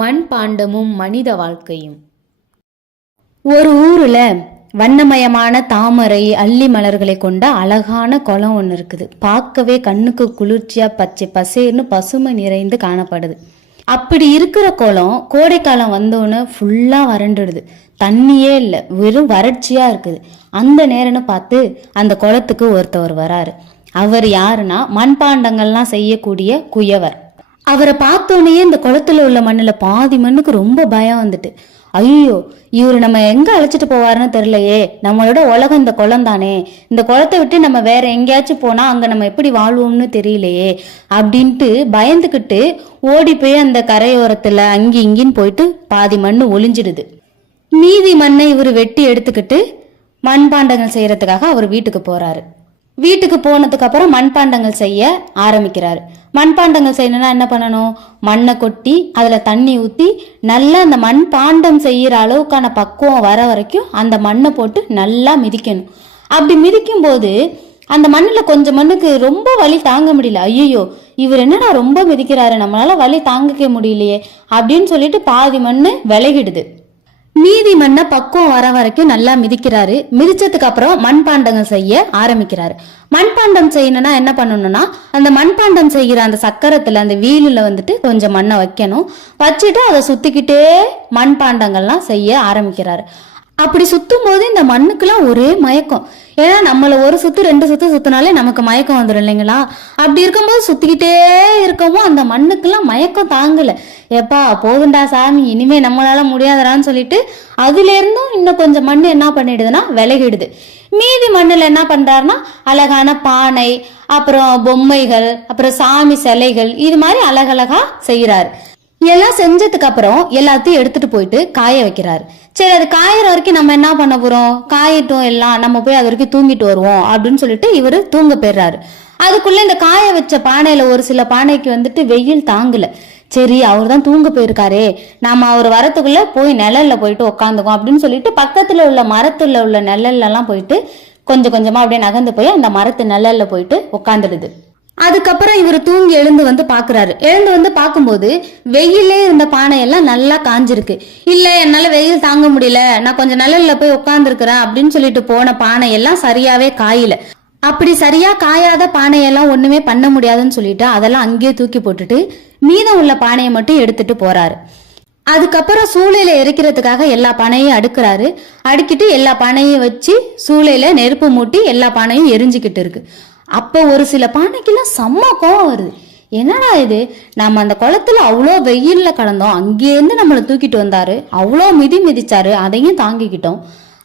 மண் பாண்டமும் மனித வாழ்க்கையும். ஒரு ஊர்ல வண்ணமயமான தாமரை அல்லி மலர்களை கொண்ட அழகான குளம் ஒன்று இருக்குது. பார்க்கவே கண்ணுக்கு குளிர்ச்சியா பச்சை பசேர்னு பசுமை நிறைந்து காணப்படுது. அப்படி இருக்கிற குளம் கோடைக்காலம் வந்தோடனே ஃபுல்லாக வறண்டுடுது. தண்ணியே இல்லை வெறும் வறட்சியாக இருக்குது. அந்த நேரம்னு பார்த்து அந்த குளத்துக்கு ஒருத்தவர் வராரு. அவர் யாருன்னா மண்பாண்டங்கள்லாம் செய்யக்கூடிய குயவர். அவரை பார்த்தோன்னே இந்த குளத்துல உள்ள மண்ணில் பாதி மண்ணுக்கு ரொம்ப பயம் வந்துட்டு. ஐயோ இவர் நம்ம எங்க அழைச்சிட்டு போவாருன்னு தெரியலையே. நம்மளோட உலகம் இந்த குளம் தானே இந்த குளத்தை விட்டு நம்ம வேற எங்கேயாச்சும் போனா அங்க நம்ம எப்படி வாழ்வோம்னு தெரியலையே அப்படின்ட்டு பயந்துக்கிட்டு ஓடி போய் அந்த கரையோரத்துல அங்கி இங்கின்னு போயிட்டு பாதி மண்ணு ஒளிஞ்சிடுது. மீதி மண்ணை இவர் வெட்டி எடுத்துக்கிட்டு மண்பாண்டங்கள் செய்யறதுக்காக அவர் வீட்டுக்கு போறாரு. வீட்டுக்கு போனதுக்கு அப்புறம் மண்பாண்டங்கள் செய்ய ஆரம்பிக்கிறாரு. மண்பாண்டங்கள் செய்யணும்னா என்ன பண்ணணும்? மண்ணை கொட்டி அதுல தண்ணி ஊத்தி நல்லா அந்த மண் பாண்டம் செய்யற அளவுக்கான பக்குவம் வர வரைக்கும் அந்த மண்ணை போட்டு நல்லா மிதிக்கணும். அப்படி மிதிக்கும் போது அந்த மண்ணில் கொஞ்சம் மண்ணுக்கு ரொம்ப வலி தாங்க முடியல. ஐயோ இவர் என்னடா ரொம்ப மிதிக்கிறாரு? நம்மளால வலி தாங்கிக்க முடியலையே அப்படின்னு சொல்லிட்டு பாதி மண்ணு விலகிடுது. மீதி மண்ணை பக்குவம் வர வரைக்கும் நல்லா மிதிக்கிறாரு. மிதிச்சதுக்கு அப்புறம் மண்பாண்டங்கள் செய்ய ஆரம்பிக்கிறாரு. மண்பாண்டம் செய்யணும்னா என்ன பண்ணணும்னா அந்த மண்பாண்டம் செய்கிற அந்த சக்கரத்துல அந்த வீலுல வந்துட்டு கொஞ்சம் மண்ணை வைக்கணும். வச்சுட்டு அதை சுத்திக்கிட்டே மண்பாண்டங்கள்லாம் செய்ய ஆரம்பிக்கிறாரு. அப்படி சுத்தும் போது இந்த மண்ணுக்குலாம் ஒரே மயக்கம். ஏன்னா நம்மள ஒரு சுத்து ரெண்டு சுத்து சுத்தினாலே நமக்கு மயக்கம் வந்துடும் இல்லைங்களா? அப்படி இருக்கும்போது சுத்திக்கிட்டே இருக்கவும் அந்த மண்ணுக்கெல்லாம் மயக்கம் தாங்கல. எப்பா போதுண்டா சாமி இனிமே நம்மளால முடியாதடான்னு சொல்லிட்டு அதுல இருந்தும் இன்னும் கொஞ்சம் மண் என்ன பண்ணிடுதுன்னா விலகிடுது. மீதி மண்ணில் என்ன பண்றாருன்னா அழகான பானை அப்புறம் பொம்மைகள் அப்புறம் சாமி சிலைகள் இது மாதிரி அழகழகா செய்யறாரு எல்லாம் செஞ்சதுக்கு அப்புறம் எல்லாத்தையும் எடுத்துட்டு போயிட்டு காய வைக்கிறாரு. சரி அது காயற வரைக்கும் நம்ம என்ன பண்ண போறோம்? காயட்டும் எல்லாம் நம்ம போய் அது வரைக்கும் தூங்கிட்டு வருவோம் அப்படின்னு சொல்லிட்டு இவர் தூங்க போயிடுறாரு. அதுக்குள்ள இந்த காய வச்ச பானையில ஒரு சில பானைக்கு வந்துட்டு வெயில் தாங்கல. சரி அவர் தான் தூங்க போயிருக்காரே. நாம அவர் வரத்துக்குள்ள போய் நிழல்ல போயிட்டு உட்காந்துக்கோம் அப்படின்னு சொல்லிட்டு பக்கத்துல உள்ள மரத்துல உள்ள நிழல்ல எல்லாம் போயிட்டு கொஞ்சம் கொஞ்சமா அப்படியே நகர்ந்து போய் அந்த மரத்து நிழல்ல போயிட்டு உட்காந்துடுது அதுக்கப்புறம் இவர் தூங்கி எழுந்து வந்து பாக்குறாரு. எழுந்து வந்து பார்க்கும்போது வெயிலே இருந்த பானையெல்லாம் நல்லா காஞ்சிருக்கு. இல்ல என்னால வெயில் தாங்க முடியல. நான் கொஞ்சம் நிழல்ல போய் உட்காந்துருக்குறேன் அப்படின்னு சொல்லிட்டு போன பானையெல்லாம் சரியாவே காயில. அப்படி சரியா காயாத பானையெல்லாம் ஒண்ணுமே பண்ண முடியாதுன்னு சொல்லிட்டு அதெல்லாம் அங்கேயே தூக்கி போட்டுட்டு மீதம் உள்ள பானையை மட்டும் எடுத்துட்டு போறாரு. அதுக்கப்புறம் சூளையில எரிக்கிறதுக்காக எல்லா பானையும் அடுக்கிறாரு. அடுக்கிட்டு எல்லா பானையும் வச்சு சூளையில நெருப்பு மூட்டி எல்லா பானையும் எரிஞ்சுக்கிட்டு இருக்கு. அப்போ ஒரு சில பானைக்கெல்லாம் செம்ம கோவம் வருது. என்னடா இது? நம்ம அந்த குளத்துல அவ்வளோ வெயிலில் கடந்தோம். அங்கேருந்து நம்மளை தூக்கிட்டு வந்தாரு. அவ்வளோ மிதி மிதிச்சாரு. அதையும் தாங்கிக்கிட்டோம்.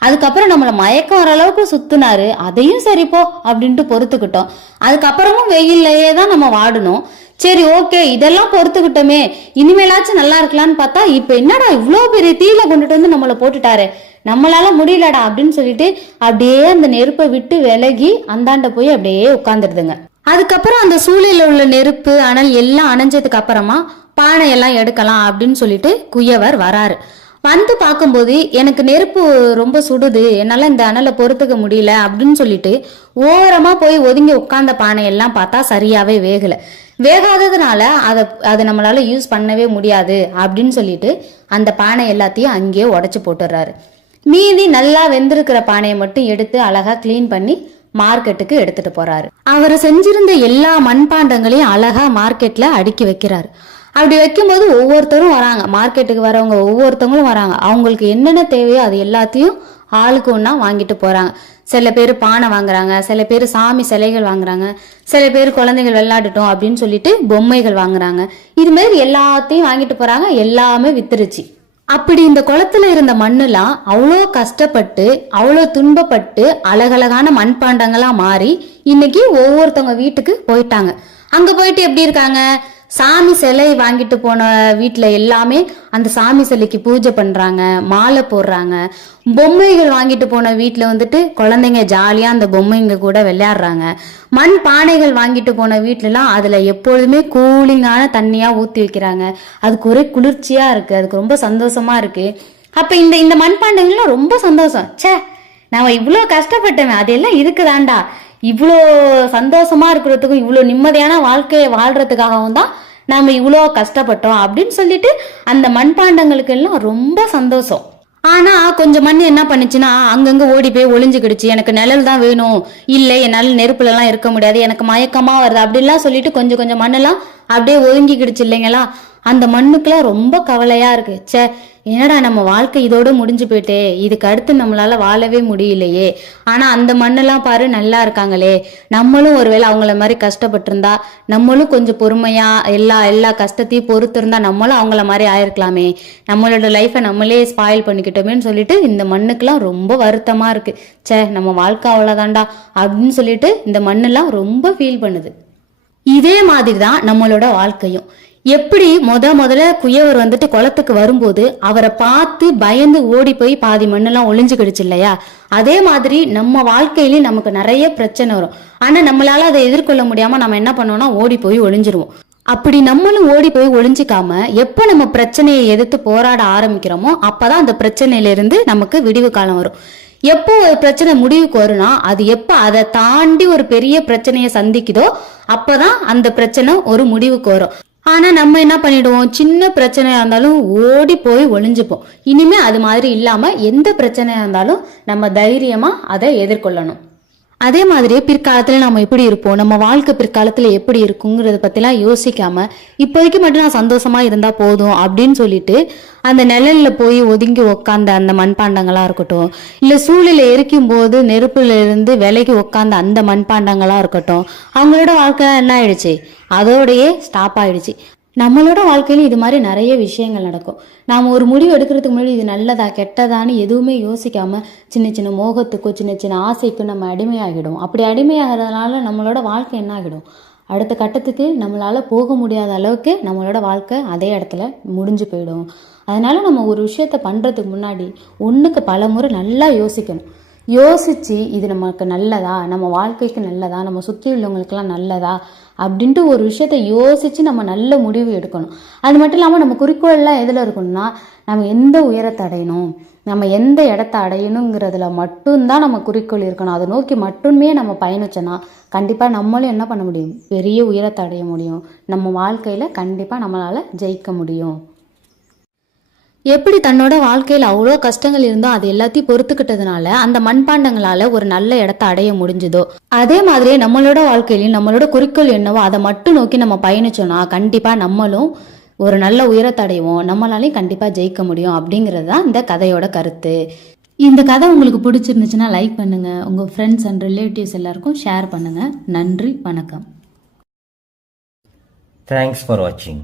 அதுக்கப்புறம் நம்மளை மயக்கம் வர அளவுக்கு சுத்தினாரு. அதையும் சரிப்போ அப்படின்ட்டு பொறுத்துக்கிட்டோம். அதுக்கப்புறமும் வெயில்லையே தான் நம்ம வாடணும் சரி ஓகே இதெல்லாம் பொறுத்துக்கிட்டோமே. இனிமேலாச்சும் நல்லா இருக்கலாம்னு பார்த்தா இப்போ என்னடா இவ்வளோ பெரிய தீயில கொண்டுட்டு வந்து நம்மளை போட்டுட்டாரு? நம்மளால முடியலடா அப்படின்னு சொல்லிட்டு அப்படியே அந்த நெருப்பை விட்டு விலகி அந்தாண்ட போய் அப்படியே உட்காந்துருதுங்க அதுக்கப்புறம் அந்த சூழலில் உள்ள நெருப்பு அனல் எல்லாம் அணைஞ்சதுக்கு அப்புறமா பானையெல்லாம் எடுக்கலாம் அப்படின்னு சொல்லிட்டு குயவர் வராரு. வந்து பார்க்கும்போது எனக்கு நெருப்பு ரொம்ப சுடுது என்னால் இந்த அனலை பொறுத்துக்க முடியல அப்படின்னு சொல்லிட்டு ஓரமாக போய் ஒதுங்கி உட்காந்த பானையெல்லாம் பார்த்தா சரியாகவே வேகலை. வேகாததுனால அதை அதை நம்மளால யூஸ் பண்ணவே முடியாது அப்படின்னு சொல்லிட்டு அந்த பானை எல்லாத்தையும் அங்கேயே உடச்சி போட்டுடுறாரு. மீதி நல்லா வெந்திருக்கிற பானையை மட்டும் எடுத்து அழகா க்ளீன் பண்ணி மார்க்கெட்டுக்கு எடுத்துட்டு போறாரு. அவர் செஞ்சிருந்த எல்லா மண்பாண்டங்களையும் அழகா மார்க்கெட்ல அடுக்கி வைக்கிறாரு. அப்படி வைக்கும்போது ஒவ்வொருத்தரும் வராங்க. மார்க்கெட்டுக்கு வரவங்க ஒவ்வொருத்தவங்களும் வராங்க. அவங்களுக்கு என்னென்ன தேவையோ அது எல்லாத்தையும் ஆளுக்கு ஒன்றா வாங்கிட்டு போகிறாங்க சில பேர் பானை வாங்குறாங்க. சில பேர் சாமி சிலைகள் வாங்குறாங்க. சில பேர் குழந்தைகள் விளையாடட்டும் அப்படின்னு சொல்லிட்டு பொம்மைகள் வாங்குறாங்க. இது மாதிரி எல்லாத்தையும் வாங்கிட்டு போகிறாங்க எல்லாமே வித்துருச்சு. அப்படி இந்த குளத்துல இருந்த மண்ணெல்லாம் அவ்வளோ கஷ்டப்பட்டு அவ்வளோ துன்பப்பட்டு அழகழகான மண்பாண்டங்களா மாறி இன்னைக்கு ஒவ்வொருத்தவங்க வீட்டுக்கு போயிட்டாங்க. அங்க போயிட்டு எப்படி இருக்காங்க? சாமி சிலை வாங்கிட்டு போன வீட்டில் எல்லாமே அந்த சாமி சிலைக்கு பூஜை பண்ணுறாங்க மாலை போடுறாங்க. பொம்மைகள் வாங்கிட்டு போன வீட்டில் வந்துட்டு குழந்தைங்க ஜாலியாக அந்த பொம்மைங்க கூட விளையாடுறாங்க. மண் பானைகள் வாங்கிட்டு போன வீட்டிலலாம் அதில் எப்பொழுதுமே கூலிங்கான தண்ணியாக ஊற்றி வைக்கிறாங்க. அதுக்கு ஒரே குளிர்ச்சியாக இருக்குது அதுக்கு ரொம்ப சந்தோஷமாக இருக்குது அப்போ இந்த இந்த மண்பாண்டங்கள்லாம் ரொம்ப சந்தோஷம். ச்சே நான் இவ்வளோ கஷ்டப்பட்டேன் அதெல்லாம் இருக்குதாண்டா? இவ்வளோ சந்தோஷமா இருக்கிறதுக்கும் இவ்வளோ நிம்மதியான வாழ்க்கையை வாழ்றதுக்காகவும் தான் நாம் இவ்வளோ கஷ்டப்பட்டோம் அப்படின்னு சொல்லிட்டு அந்த மண்பாண்டங்களுக்கு எல்லாம் ரொம்ப சந்தோஷம். ஆனால் கொஞ்சம் மண் என்ன பண்ணுச்சுன்னா அங்கங்கே ஓடி போய் ஒளிஞ்சுக்கிடுச்சு. எனக்கு நிழல் தான் வேணும். இல்லை என்னால் நெருப்புலலாம் இருக்க முடியாது. எனக்கு மயக்கமாக வருது. அப்படிலாம் சொல்லிட்டு கொஞ்சம் கொஞ்சம் மண்ணெல்லாம் அப்படியே ஒதுங்கிக்கிடுச்சு இல்லைங்களா? அந்த மண்ணுக்குலாம் ரொம்ப கவலையா இருக்கு. ச்சே என்னடா நம்ம வாழ்க்கை இதோட முடிஞ்சு போயிட்டே. இதுக்கு அடுத்து நம்மளால வாழவே முடியலையே. ஆனா அந்த மண்ணெல்லாம் பாரு நல்லா இருக்காங்களே. நம்மளும் ஒருவேளை அவங்கள மாதிரி கஷ்டப்பட்டிருந்தா நம்மளும் கொஞ்சம் பொறுமையா எல்லா எல்லா கஷ்டத்தையும் பொறுத்து இருந்தா நம்மளும் அவங்கள மாதிரி ஆயிருக்கலாமே. நம்மளோட லைஃப்பை நம்மளே ஸ்பாயில் பண்ணிக்கிட்டோமேன்னு சொல்லிட்டு இந்த மண்ணுக்கெல்லாம் ரொம்ப வருத்தமா இருக்கு. ச்சே நம்ம வாழ்க்கை அவ்வளோதாண்டா அப்படின்னு சொல்லிட்டு இந்த மண்ணெல்லாம் ரொம்ப ஃபீல் பண்ணுது. இதே மாதிரி தான் நம்மளோட வாழ்க்கையும். எப்படி முத முதல்ல குயவர் வந்துட்டு குளத்துக்கு வரும்போது அவரை பார்த்து பயந்து ஓடி போய் பாதி மண்ணெல்லாம் ஒளிஞ்சுக்கிடுச்சு இல்லையா? அதே மாதிரி நம்ம வாழ்க்கையிலயும் நமக்கு நிறைய பிரச்சனை வரும். ஆனா நம்மளால அதை எதிர்கொள்ள முடியாம நம்ம என்ன பண்ணோம்னா ஓடி போய் ஒளிஞ்சிருவோம். அப்படி நம்மளும் ஓடி போய் ஒளிஞ்சிக்காம எப்ப நம்ம பிரச்சனையை எதிர்த்து போராட ஆரம்பிக்கிறோமோ அப்பதான் அந்த பிரச்சனையிலிருந்து நமக்கு விடிவு காலம் வரும். எப்போ ஒரு பிரச்சனை முடிவுக்கு வரும்னா அது எப்போ அதை தாண்டி ஒரு பெரிய பிரச்சனையை சந்திக்குதோ அப்பதான் அந்த பிரச்சனை ஒரு முடிவுக்கு வரும். ஆனா நம்ம என்ன பண்ணிடுவோம்? சின்ன பிரச்சனையா இருந்தாலும் ஓடி போய் ஒளிஞ்சுப்போம். இனிமே அது மாதிரி இல்லாம எந்த பிரச்சனையா இருந்தாலும் நம்ம தைரியமா அதை எதிர்கொள்ளணும். அதே மாதிரி பிற்காலத்தில் நம்ம எப்படி இருப்போம்? நம்ம வாழ்க்கை பிற்காலத்தில் எப்படி இருக்குங்கிறத பற்றிலாம் யோசிக்காம இப்போதைக்கு மட்டும் நான் சந்தோஷமா இருந்தால் போதும் அப்படின்னு சொல்லிட்டு அந்த நிழலில் போய் ஒதுங்கி உக்காந்த அந்த மண்பாண்டங்களாக இருக்கட்டும் இல்லை சூழல எரிக்கும் போது நெருப்புல இருந்து விலகி உக்காந்த அந்த மண்பாண்டங்களாக இருக்கட்டும் அவங்களோட வாழ்க்கை என்ன ஆயிடுச்சு? அதோடையே ஸ்டாப் ஆயிடுச்சு. நம்மளோட வாழ்க்கையில இது மாதிரி நிறைய விஷயங்கள் நடக்கும். நாம் ஒரு முடிவு எடுக்கிறதுக்கு முன்னாடி இது நல்லதா கெட்டதான்னு எதுவுமே யோசிக்காம சின்ன சின்ன மோகத்துக்கோ சின்ன சின்ன ஆசைக்கும் நம்ம அடிமையாகிடும் அப்படி அடிமையாகிறதுனால நம்மளோட வாழ்க்கை என்ன ஆகிடும்? அடுத்த கட்டத்துக்கு நம்மளால் போக முடியாத அளவுக்கு நம்மளோட வாழ்க்கை அதே இடத்துல முடிஞ்சு போயிடும். அதனால நம்ம ஒரு விஷயத்த பண்ணுறதுக்கு முன்னாடி ஒன்றுக்கு பல முறை நல்லா யோசிக்கணும். யோசித்து இது நமக்கு நல்லதா? நம்ம வாழ்க்கைக்கு நல்லதா? நம்ம சுற்றி உள்ளவங்களுக்கெல்லாம் நல்லதா? அப்படின்ட்டு ஒரு விஷயத்த யோசித்து நம்ம நல்ல முடிவு எடுக்கணும். அது மட்டும் இல்லாமல் நம்ம குறிக்கோள்லாம் எதில் இருக்கணும்னா நம்ம எந்த உயரத்தை அடையணும்? நம்ம எந்த இடத்த அடையணுங்கிறதுல மட்டும்தான் நம்ம குறிக்கோள் இருக்கணும். அதை நோக்கி மட்டுமே நம்ம பயணிச்சோன்னா கண்டிப்பாக நம்மளும் என்ன பண்ண முடியும்? பெரிய உயரத்தை அடைய முடியும். நம்ம வாழ்க்கையில் கண்டிப்பாக நம்மளால் ஜெயிக்க முடியும். எப்படி தன்னோட வாழ்க்கையில் அவ்வளோ கஷ்டங்கள் இருந்தோ அது எல்லாத்தையும் பொறுத்துக்கிட்டதுனால அந்த மண்பாண்டங்களால ஒரு நல்ல இடத்த அடைய முடிஞ்சுதோ. அதே மாதிரியே நம்மளோட வாழ்க்கையிலையும் நம்மளோட குறிக்கோள் என்னவோ அதை மட்டும் நோக்கி நம்ம பயணிச்சோம்னா கண்டிப்பா நம்மளும் ஒரு நல்ல உயரத்தை அடைவோம். நம்மளாலையும் கண்டிப்பா ஜெயிக்க முடியும் அப்படிங்கிறது தான் இந்த கதையோட கருத்து. இந்த கதை உங்களுக்கு பிடிச்சிருந்துச்சுன்னா லைக் பண்ணுங்க. உங்க ஃப்ரெண்ட்ஸ் அண்ட் ரிலேட்டிவ்ஸ் எல்லாருக்கும் ஷேர் பண்ணுங்க. நன்றி வணக்கம். தேங்க்ஸ் ஃபார் வாட்சிங்